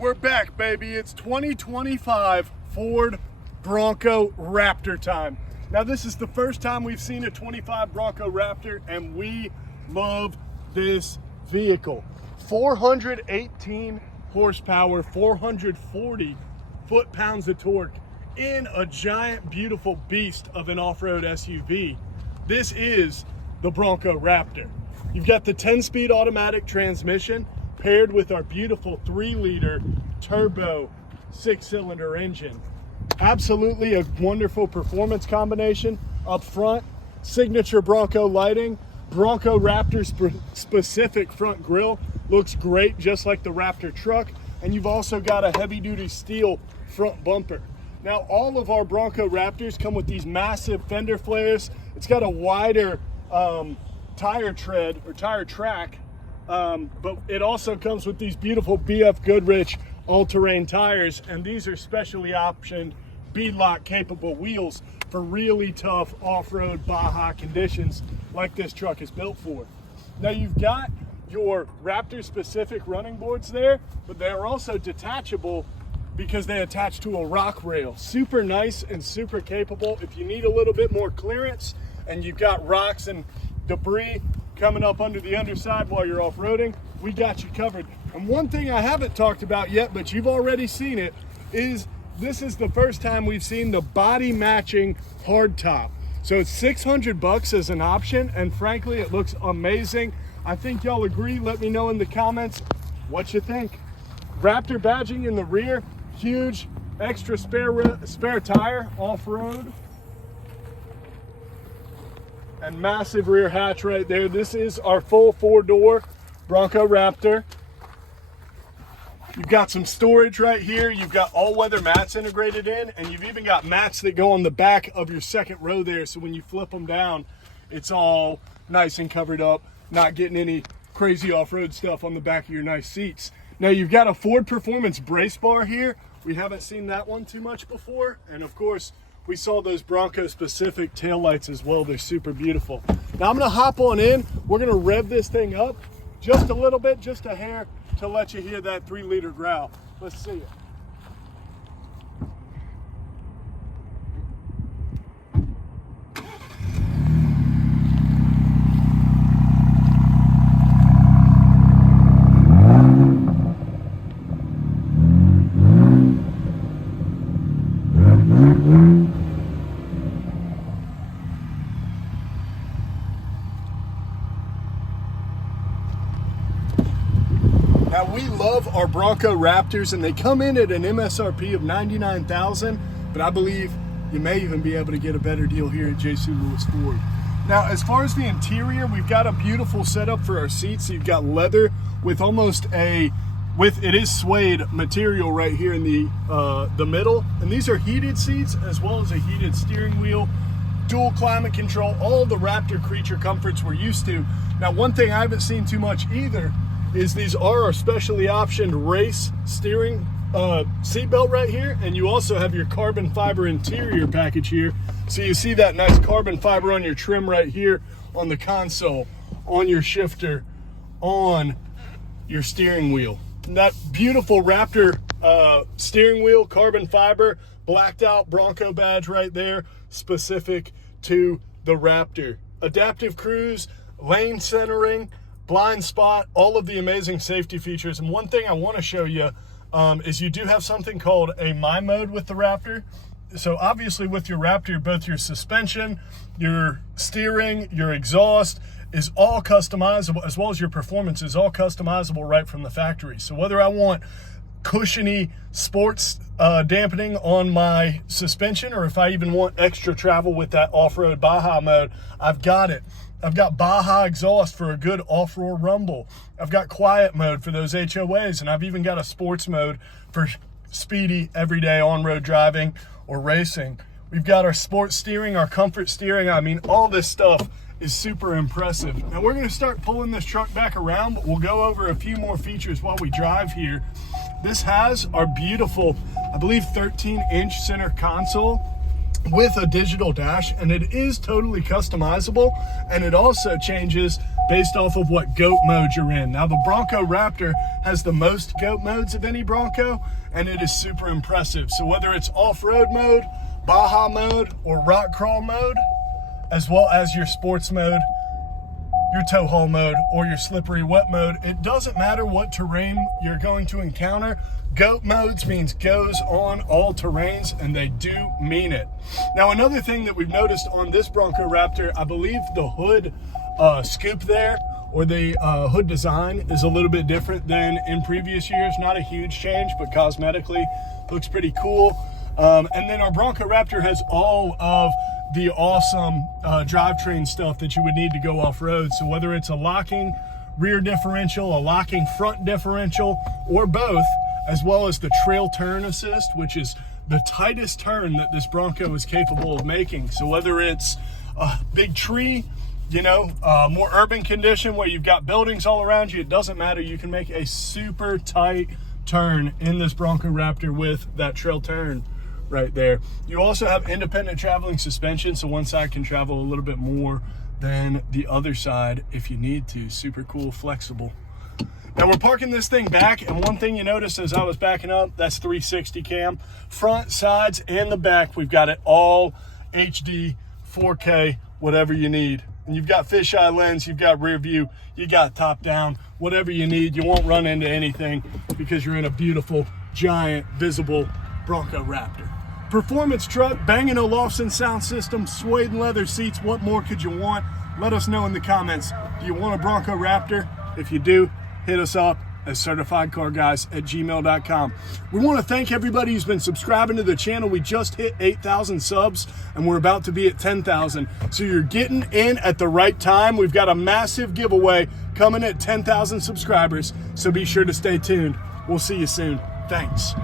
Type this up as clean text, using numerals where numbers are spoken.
We're back, baby. It's 2025 Ford Bronco Raptor time. Now, this is the first time we've seen a 25 Bronco Raptor, and we love this vehicle. 418 horsepower, 440 foot-pounds of torque in a giant, beautiful beast of an off-road SUV. This is the Bronco Raptor. You've got the 10-speed automatic transmission paired with our beautiful 3-liter turbo 6-cylinder engine. Absolutely a wonderful performance combination. Up front, signature Bronco lighting, Bronco Raptor specific front grille. Looks great, just like the Raptor truck. And you've also got a heavy-duty steel front bumper. Now, all of our Bronco Raptors come with these massive fender flares. It's got a wider tire tread or tire track, but it also comes with these beautiful BF Goodrich all-terrain tires, and these are specially optioned beadlock capable wheels for really tough off-road Baja conditions like this truck is built for. Now, you've got your Raptor specific running boards there, but they're also detachable because they attach to a rock rail. Super nice and super capable. If you need a little bit more clearance and you've got rocks and debris coming up under the underside while you're off-roading, we got you covered. And one thing I haven't talked about yet, but you've already seen it, is this is the first time we've seen the body matching hardtop. So it's $600 as an option, and frankly, it looks amazing. I think y'all agree. Let me know in the comments what you think. Raptor badging in the rear, huge extra spare tire off-road, and massive rear hatch right there. This is our full 4-door Bronco Raptor. You've got some storage right here. You've got all-weather mats integrated in, and you've even got mats that go on the back of your second row there, so when you flip them down, it's all nice and covered up, not getting any crazy off-road stuff on the back of your nice seats. Now, you've got a Ford Performance brace bar here. We haven't seen that one too much before, and of course, we saw those Bronco specific taillights as well. They're super beautiful. Now I'm gonna hop on in. We're gonna rev this thing up just a little bit, just a hair, to let you hear that 3-liter growl. Let's see it. Now, we love our Bronco Raptors, and they come in at an MSRP of $99,000, but I believe you may even be able to get a better deal here at J.C. Lewis Ford. Now, as far as the interior, we've got a beautiful setup for our seats. So you've got leather with it is suede material right here in the middle, and these are heated seats as well as a heated steering wheel, dual climate control, all the Raptor creature comforts we're used to. Now, one thing I haven't seen too much either is these are our specially optioned race steering seatbelt right here, and you also have your carbon fiber interior package here. So you see that nice carbon fiber on your trim right here on the console, on your shifter, on your steering wheel. And that beautiful Raptor steering wheel, carbon fiber, blacked out Bronco badge right there, specific to the Raptor. Adaptive cruise, lane centering, blind spot, all of the amazing safety features. And one thing I want to show you is you do have something called a My Mode with the Raptor. So obviously with your Raptor, both your suspension, your steering, your exhaust is all customizable, as well as your performance is all customizable right from the factory. So whether I want cushiony sports dampening on my suspension, or if I even want extra travel with that off-road Baja mode, I've got it. I've got Baja exhaust for a good off-road rumble. I've got quiet mode for those HOAs, and I've even got a sports mode for speedy, everyday on-road driving or racing. We've got our sports steering, our comfort steering. I mean, all this stuff is super impressive. Now, we're gonna start pulling this truck back around, but we'll go over a few more features while we drive here. This has our beautiful, I believe, 13-inch center console. with a digital dash, and it is totally customizable, and it also changes based off of what goat mode you're in. Now, the Bronco Raptor has the most goat modes of any Bronco, and it is super impressive. So whether it's off-road mode, Baja mode, or rock crawl mode, as well as your sports mode, your tow haul mode, or your slippery wet mode, it doesn't matter what terrain you're going to encounter. Goat modes means goes on all terrains, and they do mean it. Now, another thing that we've noticed on this Bronco Raptor, I believe the hood scoop there, or the hood design, is a little bit different than in previous years. Not a huge change, but cosmetically looks pretty cool. And then our Bronco Raptor has all of the awesome drivetrain stuff that you would need to go off-road. So whether it's a locking rear differential, a locking front differential, or both, as well as the trail turn assist, which is the tightest turn that this Bronco is capable of making. So whether it's a big tree, you know, more urban condition where you've got buildings all around you, it doesn't matter. You can make a super tight turn in this Bronco Raptor with that trail turn right there. You also have independent traveling suspension, so one side can travel a little bit more than the other side if you need to. Super cool, flexible. Now we're parking this thing back, and one thing you notice as I was backing up, that's 360 cam. Front, sides, and the back, we've got it all HD, 4K, whatever you need. And you've got fisheye lens, you've got rear view, you got top down, whatever you need. You won't run into anything because you're in a beautiful, giant, visible Bronco Raptor. Performance truck, Bang & Olufsen sound system, suede and leather seats. What more could you want? Let us know in the comments. Do you want a Bronco Raptor? If you do, hit us up at certifiedcarguys@gmail.com. We want to thank everybody who's been subscribing to the channel. We just hit 8,000 subs, and we're about to be at 10,000. So you're getting in at the right time. We've got a massive giveaway coming at 10,000 subscribers, so be sure to stay tuned. We'll see you soon. Thanks.